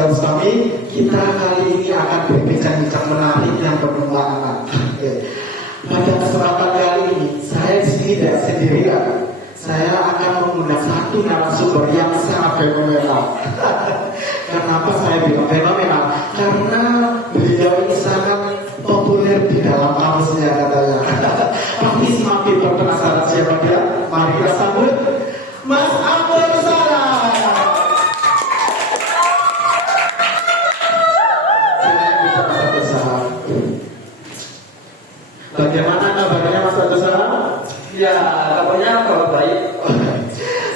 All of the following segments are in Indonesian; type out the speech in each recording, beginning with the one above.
saya Ustami. Kita kali ini akan berbincang-bincang menarik yang bermanfaat. Pada kesempatan kali ini, saya di sini tidak sendirian. Saya akan mengundang satu narasumber yang sangat fenomenal. Kenapa saya bilang fenomenal? Karena beliau ini sangat populer di dalam kamusnya katanya. Tapi semakin penasaran siapa dia? Mari kita sambut Mas Abdul Salam. Bagaimana kabarnya Mas Abdul Salam? Ya, kabarnya kalau baik.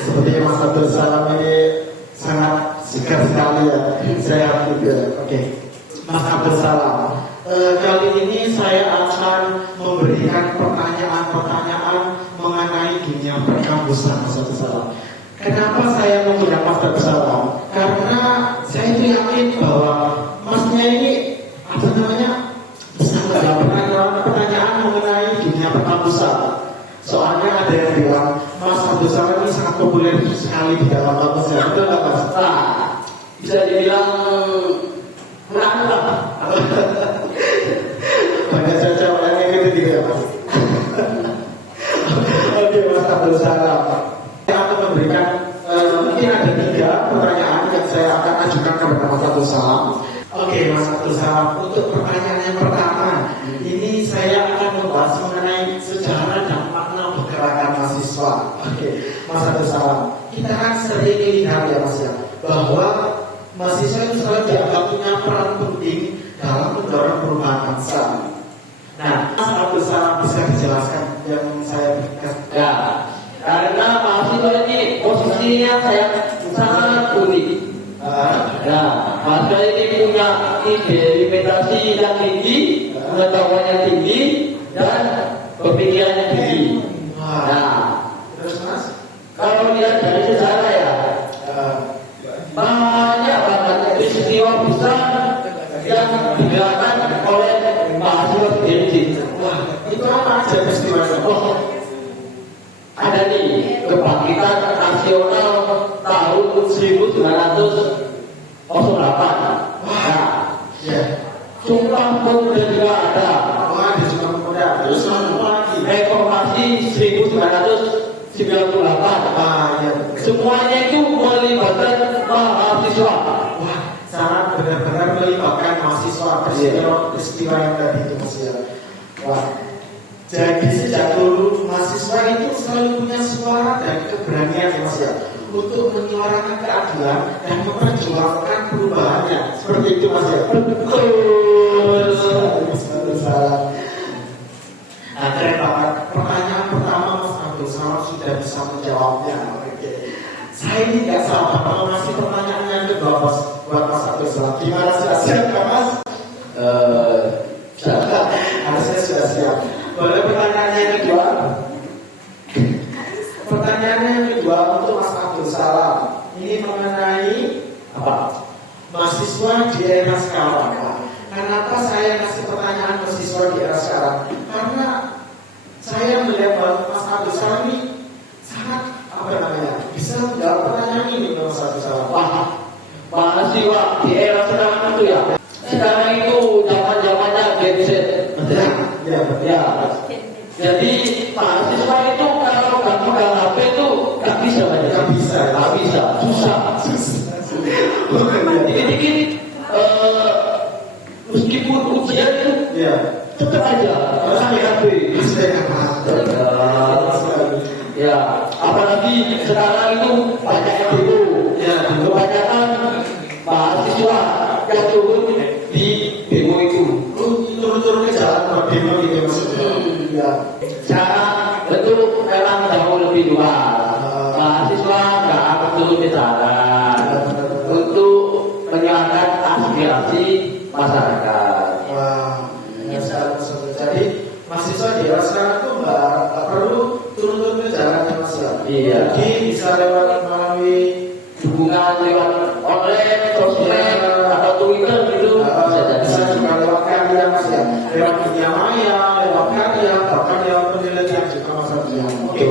Sepertinya Mas Abdul Salam ini sangat segar sekali ya. Saya juga. Oke. Mas Abdul Salam. Kali ini saya akan memberikan pertanyaan-pertanyaan mengenai dunia perkampusan Mas Abdul Salam. Kenapa saya mengundang Mas Abdul Salam? Karena saya itu yakin bahwa Masnya ini bisa menjawab pertanyaan mengenai dunia perkampusan. Soalnya ada yang bilang Mas Abdul Salam ini sangat populer sekali di dalam kampusnya. Betul nggak Mas? Nah, bisa dibilang kurang lah. Banyak saja orang yang gitu ya Mas. Oke Mas Abdul Salam. Saya akan memberikan mungkin ada 3 pertanyaan yang saya akan ajukan kepada Mas Abdul Salam. Oke Mas Abdul Salam, untuk pertanyaan yang pertama, ini saya akan membahas mengenai sejarah dan makna pergerakan mahasiswa. Oke, Mas Abdul Salam, kita kan sering lihat ya Mas ya, bahwa mahasiswa itu selalu dianggap punya peran penting dalam mendorong perubahan bangsa. Nah, Mas Abdul Salam bisa dijelaskan yang saya berikan? Ya, karena mahasiswa ini posisinya saya sangat unik. Nah, mahasiswa ini punya integritas yang tinggi, pengetahuan yang tinggi, dan pemikiran yang tinggi. Nah, terus Mas, kalau lihat dari sejarah ya, banyak banget peristiwa besar yang digerakkan oleh mahasiswa Genji. wah, itu apa aja peristiwanya? Oh, ada nih kebangkitan nasional tahun 1908. Nah, Ya, Sumpah Pemuda juga ada. wah, di Sumpah Pemuda. Terus apa lagi? Reformasi 1998. Ya. Semuanya itu melibatkan mahasiswa. Wah, sangat benar-benar melibatkan mahasiswa peristiwa yang tadi itu Mas ya. Wah, jadi sejak dulu mahasiswa itu selalu punya suara dan keberanian ya Mas ya, untuk menyuarakan keadilan dan memperjuangkan perubahannya. Seperti itu Mas ya. Betul. Mas Abdul Salam. Nah, keren banget. Pertanyaan pertama Mas Abdul Salam sudah bisa menjawabnya. Oke. Saya ini nggak sabar mau ngasih pertanyaan yang kedua buat Mas Abdul Salam. Gimana siap nggak Mas? Harusnya sudah siap. Boleh pertanyaannya yang kedua? Pertanyaannya yang kedua untuk Mas Abdul Salam. Ini mengenai apa? Mahasiswa di era sekarang. Kenapa saya kasih pertanyaan mahasiswa di era sekarang? Karena saya melihat bahwa Mas Abdul Salam ini sangat bisa menjawab pertanyaan ini Mas Abdul Salam. Mahasiswa di era sekarang itu ya. Sekarang itu zaman-zamannya Gen Z. Ya. Jadi mahasiswa itu kalau nggak pegang HP itu nggak bisa banyak. Nggak bisa. Susah. Dikit-dikit meskipun ujian itu tetap aja pakai HP. Ya, apalagi sekarang itu banyak yang dulu. Kebanyakan mahasiswa yang turun di demo itu. Turun ke jalan buat demo gitu maksudnya. Sekarang itu memang jauh lebih luas. Mahasiswa nggak akan turun ke jalan untuk menyuarakan aspirasi masyarakat. Jadi mahasiswa di era sekarang tuh nggak perlu turun ke jalan ya Mas ya. Iya. Jadi bisa lewat melalui Dukungan lewat online, sosmed, atau Twitter gitu. bisa juga lewat karya Mas ya. Lewat dunia maya, lewat karya, bahkan lewat penelitian juga Mas ya. Oke.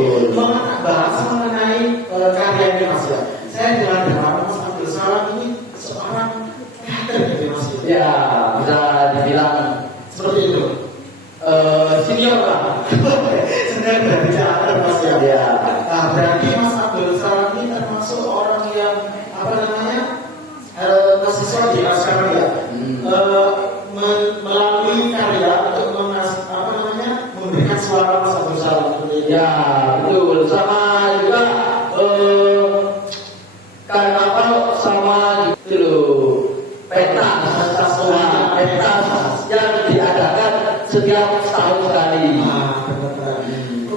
Bahas mengenai karya ini Mas ya. Saya dengan Mas Abdul Salam ini seorang Saya dari teater Mas ya. Ya. Nah, berarti Mas Abdul Salam ini termasuk orang yang apa namanya mahasiswa di sekarang ya, melalui karya untuk memberikan suara Mas Abdul Salam. Ya, betul. Sama juga karena apa sama gitu loh, pentas yang diadakan setiap tahun sekali.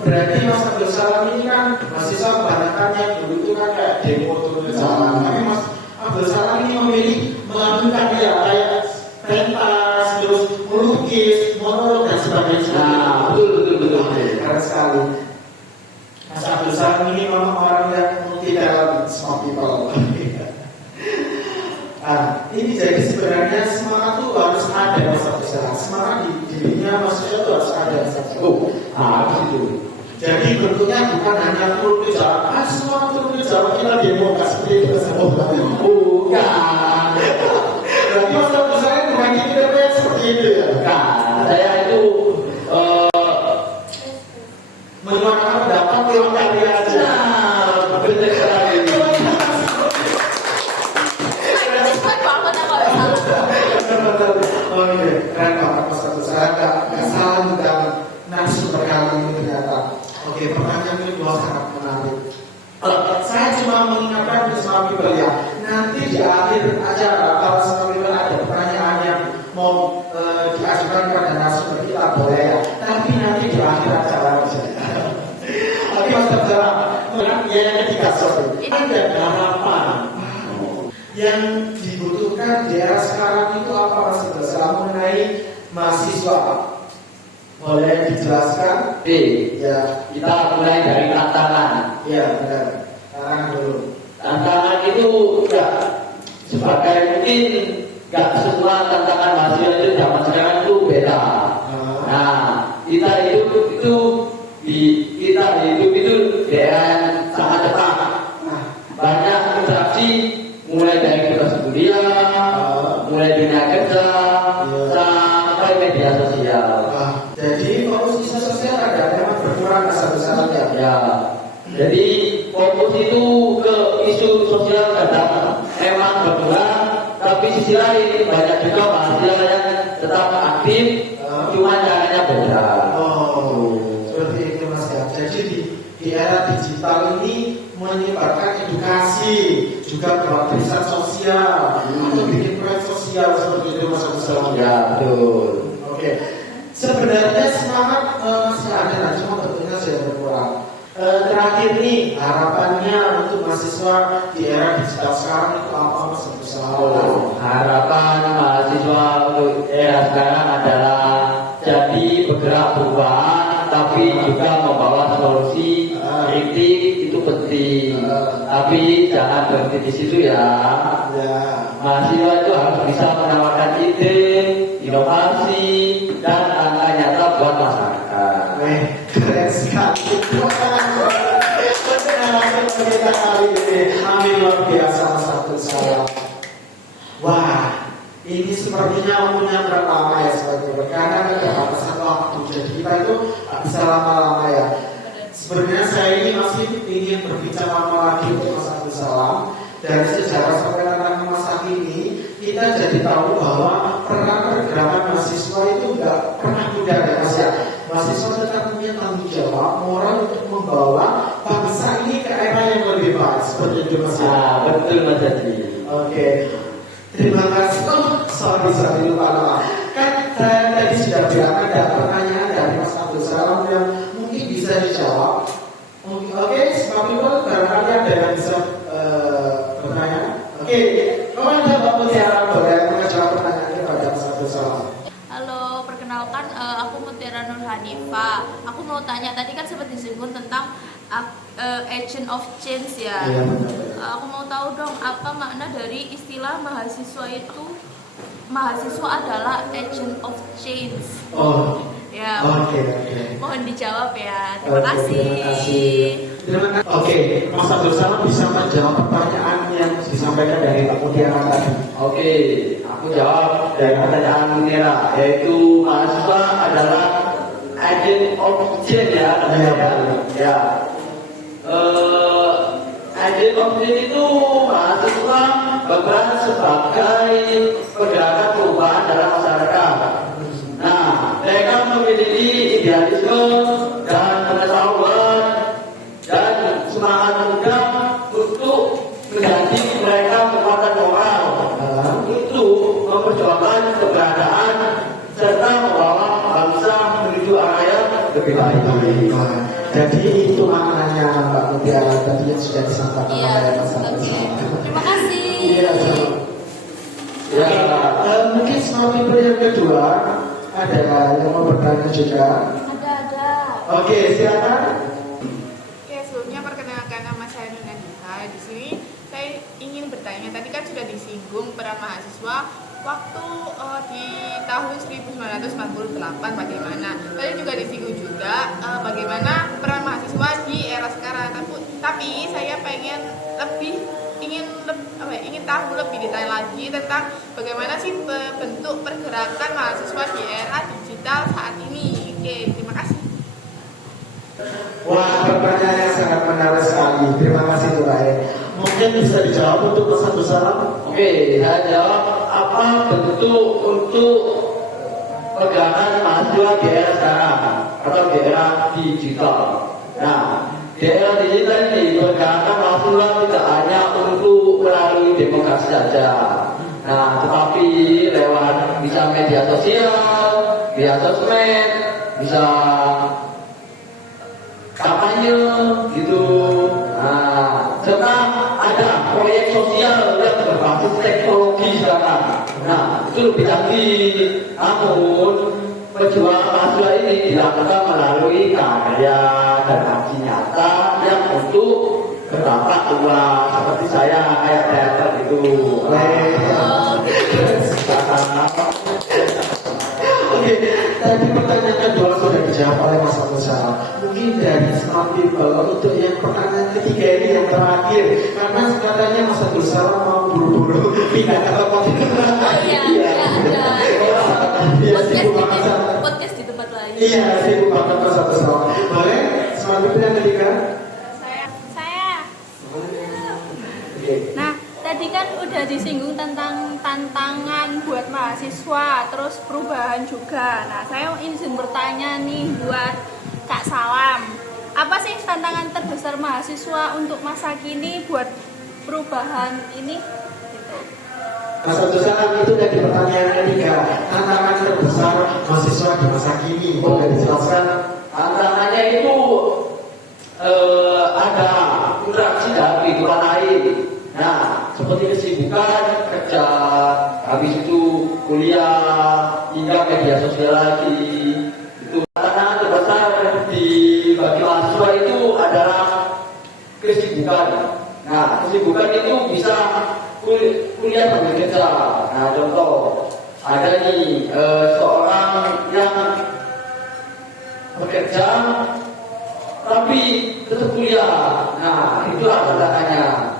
Berarti Mas Abdul Salam ini kan mahasiswa kebanyakan yang dulu itu kan kayak demo turun jalan. Tapi Mas Abdul Salam ini memilih melalui karya kayak pentas, terus melukis, monolog dan sebagainya. Nah, betul. Keren sekali. Mas Abdul Salam ini memang orang yang tidak smart people. Nah, ini jadi sebenarnya semangat itu harus ada Mas Abdul Salam. Semangat di dirinya manusia itu harus ada. Gitu. Jadi bentuknya bukan hanya turun ke jalan. Semua turun ke jalan kita demo seperti itu. Bukan. Berarti Mas Abdul Salam bukan kita seperti itu ya. Bukan. Saya itu menyuarakan pendapat lewat karya aja. nah, betul sekali. Oh iya, keren banget Mas Abdul Salam. Gak salah tentang narasumber kali ini ternyata. Oke, pertanyaan ini juga sangat menarik. Saya cuma mengingatkan untuk semua people ya. Nanti di akhir acara kalau semua people ada pertanyaan yang mau diajukan kepada narasumber kita boleh ya. Tapi nanti di akhir acara aja. Oke Mas Abdul Salam, yang ketiga ada harapan yang dibutuhkan di era sekarang itu apa Mas Abdul Salam mengenai mahasiswa? Boleh dijelaskan? Ya, kita mulai dari tantangan. Iya benar. Tantangan dulu. Tantangan itu ya sebagai mungkin gak semua tantangan mahasiswa itu zaman sekarang itu beda. Nah, kita hidup itu di era yang sangat cepat. Banyak interaksi mulai dari tugas kuliah, mulai dunia kerja, sampai media sosial. Jadi fokus isu sosial ada memang berkurang besar-besaran ya. Ya. Jadi fokus itu ke isu sosial kadang emang berkurang, tapi sisi lain banyak juga mahasiswa yang tetap aktif, cuma caranya beda. Oh, seperti itu Mas ya. Jadi di era digital ini menyebarkan edukasi, juga pelatihan sosial, atau bikin proyek sosial seperti itu Mas Abdul. Ya betul. Oke. Sebenarnya semangat masih ada, cuma bentuknya sudah berkurang. Terakhir nih harapannya untuk mahasiswa di era digital sekarang itu apa Mas Abdul? Harapan mahasiswa untuk era sekarang adalah jadi bergerak perubahan, tapi juga membawa solusi kritik itu penting. Tapi jangan berhenti di situ ya. Mahasiswa itu harus bisa menawarkan ide, inovasi, dan angka nyata buat masyarakat. Keren sekali. Kita kali ini, amin luar biasa Mas Abdul Salam. Wah, ini sepertinya umurnya berapa lama ya sebenarnya? Karena keterbatasan waktu, jadi kita itu bisa lama-lama ya. Sebenarnya saya ini masih ingin berbicara lama lagi untuk Mas Abdul Salam. Dari sejarah sampai tentang masa kini, kita jadi tahu bahwa peran pergerakan mahasiswa itu nggak pernah mudah ya Mas ya. Mahasiswa tetap punya tanggung jawab moral untuk membawa bangsa ini ke era yang lebih baik seperti itu Mas ya. Betul Mas Jadi. Oke. Terima kasih. Sorry lupa. Kan saya tadi sudah bilang ada pertanyaan dari Mas Abdul Salam yang mungkin bisa dijawab. Oke, sebab itu barangkali ada yang bisa bertanya. Oke, kemana Mbak Mutiara boleh menjawab pertanyaan kepada Mas Abdul Salam? Halo, perkenalkan aku Mutiara Nur Hanifah. Aku mau tanya, tadi kan sempat disinggung tentang agent of change ya. Iya, Aku mau tahu dong apa makna dari istilah mahasiswa itu. Mahasiswa adalah agent of change. Oh, ya. Oke. Mohon dijawab ya. Terima kasih. Terima kasih. Oke, Mas Abdul Salam bisa menjawab pertanyaan yang disampaikan dari Pak Mutiara tadi. Oke, aku jawab dari pertanyaan Mutiara, yaitu mahasiswa adalah agent of change ya, ya. Agent of change itu mahasiswa berperan sebagai pergerakan perubahan dalam masyarakat. Nah, mereka memiliki idealisme dan pengetahuan dan semangat muda untuk menjadi mereka kekuatan moral untuk memperjuangkan keberadaan serta membawa bangsa menuju arah yang lebih baik. Jadi itu maknanya Mbak Mutiara tadi yang sudah disampaikan oleh Mas Agus. Terima kasih. Iya, mungkin smart people yang kedua ada yang mau bertanya juga. Ada. Oke, silakan. Oke, sebelumnya perkenalkan nama saya Nuna Dita. Di sini saya ingin bertanya, tadi kan sudah disinggung peran mahasiswa waktu di tahun 1948 bagaimana. Tadi juga disinggung juga bagaimana peran mahasiswa di era sekarang. Tapi saya ingin tahu lebih detail lagi tentang bagaimana sih bentuk pergerakan mahasiswa di era digital saat ini. Oke, terima kasih. Wah, pertanyaan yang sangat menarik sekali. Terima kasih Tuh Rai. Mungkin bisa dijawab untuk Mas Abdul Salam. Oke, saya jawab apa bentuk untuk pergerakan mahasiswa di era sekarang atau di era digital. Nah, di era digital ini pergerakan mahasiswa tidak hanya untuk melalui demokrasi saja. Nah, tetapi lewat bisa media sosial, bisa sosmed, bisa kampanye gitu. Nah, serta ada proyek sosial yang berbasis teknologi sekarang. Nah, itu lebih canggih. Namun perjuangan mahasiswa ini dilakukan melalui karya dan aksi nyata yang untuk berdampak luas seperti saya kayak teater itu. Oke, tadi pertanyaan kedua sudah dijawab oleh Mas Abdul Salam. Mungkin dari smart people untuk yang pertanyaan ketiga ini yang terakhir, karena katanya Mas Abdul Salam mau buru-buru pindah ke tempat itu. Iya, sibuk banget sama Podcast di tempat lain. Iya, sibuk banget Mas Abdul Salam. Boleh smart people yang ketiga? Saya. Oke. Nah, tadi kan udah disinggung tentang tantangan buat mahasiswa, terus perubahan juga. Nah, saya izin bertanya nih buat Kak Salam. Apa sih tantangan terbesar mahasiswa untuk masa kini buat perubahan ini? Gitu. Mas Abdul Salam, itu dari pertanyaan ketiga. Tantangan terbesar mahasiswa di masa kini, boleh dijelaskan? Tantangannya itu ada interaksi dalam kehidupan lain. Nah, seperti kesibukan kerja, habis itu kuliah, hingga media sosial lagi. Itu tantangan terbesar bagi mahasiswa itu adalah kesibukan. Nah, kesibukan itu bisa kuliah sambil kerja. Nah, contoh ada nih seorang yang bekerja tapi tetap kuliah. Nah, itulah tantangannya.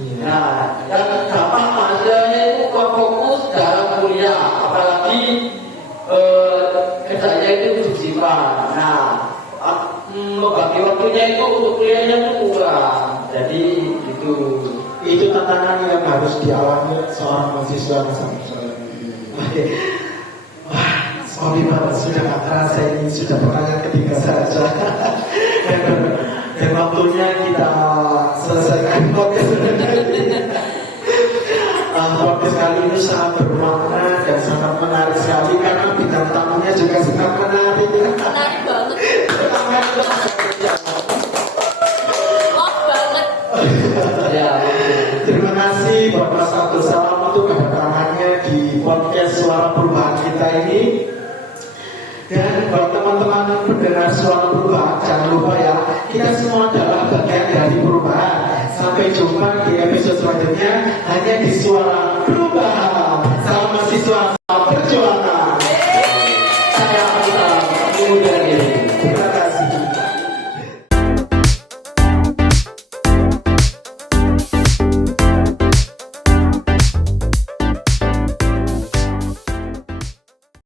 Nah, yang dampak mahasiswanya itu fokus dalam kuliah, apalagi kerjanya itu sip-sipan. Nah, membagi waktunya itu untuk kuliahnya itu kurang. Jadi itu tantangan yang harus dialami seorang mahasiswa masa muda. Oke. Wah, sorry banget sudah gak terasa ini sudah pertanyaan ketiga saja. Dan waktunya kita selesaikan podcast podcast kali ini sangat bermakna dan sangat menarik sekali karena bidang tamunya juga sangat menarik. Menarik banget. Wah banget. ya. Terima kasih buat Mas Abdul Salam untuk kedatangannya di podcast Suara Perubahan kita ini. Dan buat teman-teman pendengar Suara Perubahan, jangan lupa ya, kita semua adalah bagian dari perubahan. Sampai jumpa di episode selanjutnya hanya di Suara Perubahan. Salam mahasiswa, salam perjuangan. Saya Abdul Salam.